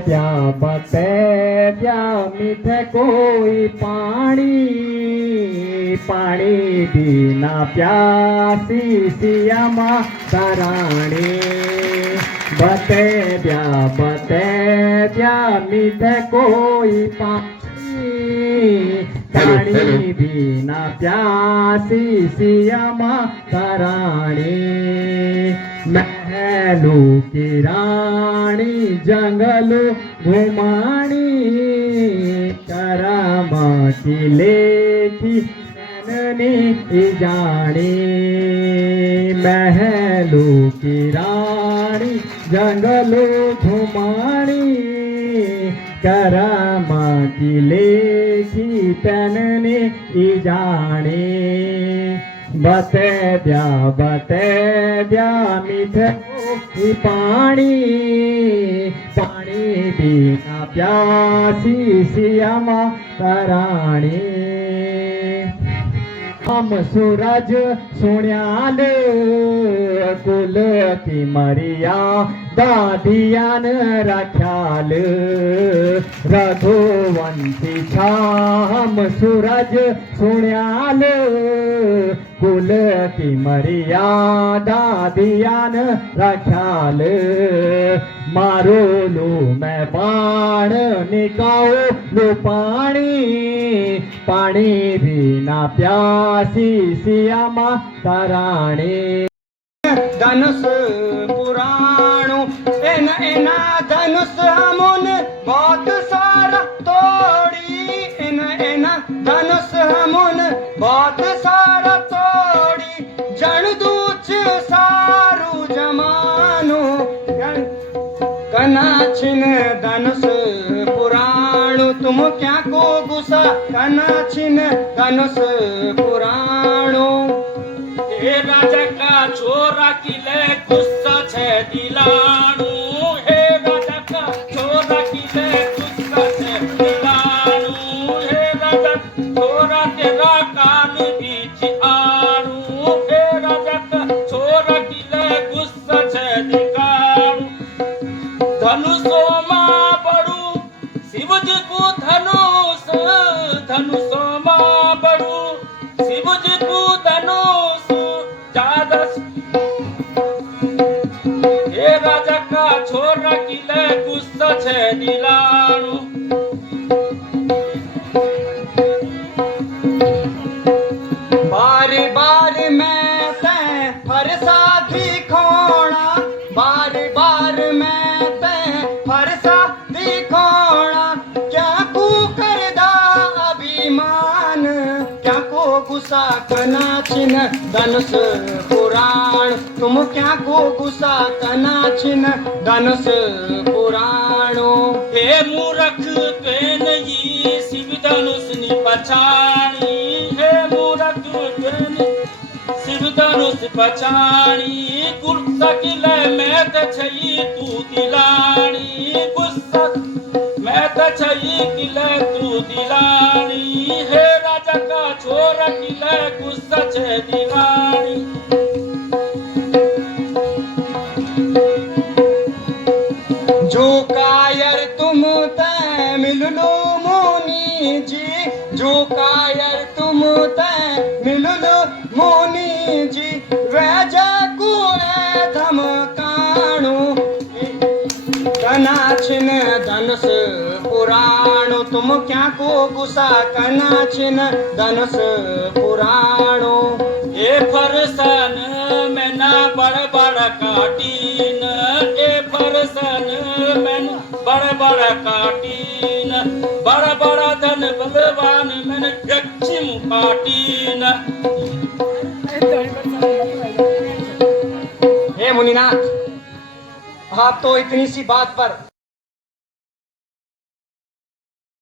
बते द्या मीठे कोई पानी, पानी बिना प्यासी सिया माता रानी। बते द्या मीठे कोई पानी, पानी बिना प्यासी सिया माता रानी। महलू की रानी जंगलू घुमानी, करम की लेखी नैननी जानी। महलू की रानी जंगलू घुमानी, करम की लेखी तनने जाने। बते द्या मीठे पानी, पानी बिना प्यासी सिया माता रानी। हम सूरज सुण्याल कुल की मरिया दादियान रख्याल। रघुवंशी छाम सूरज सुण्याल कुल की मरिया दादियान रख्याल। मारो लू मैं बाण निकाओ लो पानी, पानी बिना प्यासी सिया माता रानी। धनुष पुराणो एना धनुष हमन बहुत सारा तोड़ी। एना धनुष हमन बहुत सारा तोड़ी। जन दूच सारू जमानो कनाछिन धनुष पुराणो। तुम क्या को गुस्सा कनाछिन धनुष पुराणो। हे राजा का छोरा किले गुस्सा छे दिलाणू। हे राजा का छोरा किले गुस्सा छे दिलाणू। हे राजा छोरा तेरा कान बीच आणू। हे राजा का छोरा किले गुस्सा छे दिलाणू। धनुषो मां बड़ू शिवजी को धनुष, धनुषो मां बड़ू शिवजी को धनुष। हे राजा का छोरा किले गुस्सा छे दिलाणू। बारी बारी मैं ते फरसा दिखोना। बारी बारी मैं ते फरसा दिखोना। क्या को करदा अभिमान, क्या को गुस्सा कनाछिन धनुष पुराण। तुम क्या को गुस्सा कनाछिन धनुष पुराणो। हे मूर्ख के नहीं शिव धनुष नि पछाणी। हे मूर्ख के नहीं शिव धनुष पछाणी। गुस्सा किले मैं त छई तू दिलाणी। गुस्सा मैं त छई किले तू दिलाणी। हे राजा का छोरा किले गुस्सा छे दिलाणी। जो कायर तुम ते मिल लो मोनी जी। जो कायर तुम ते मिल लो मोनी जी। वैजा को धमकाणो कनाछिन धनुष पुराणो। तुम क्या को गुस्सा कनाछिन धनुष पुराणो। ए फरसन में ना बड़ बड़ काटीन। ए फरसन में बड़ बड़ काटीन। बड़ बड़ धन बलवान में गच्छिम काटीन। हे मुनिनाथ, आप तो इतनी सी बात पर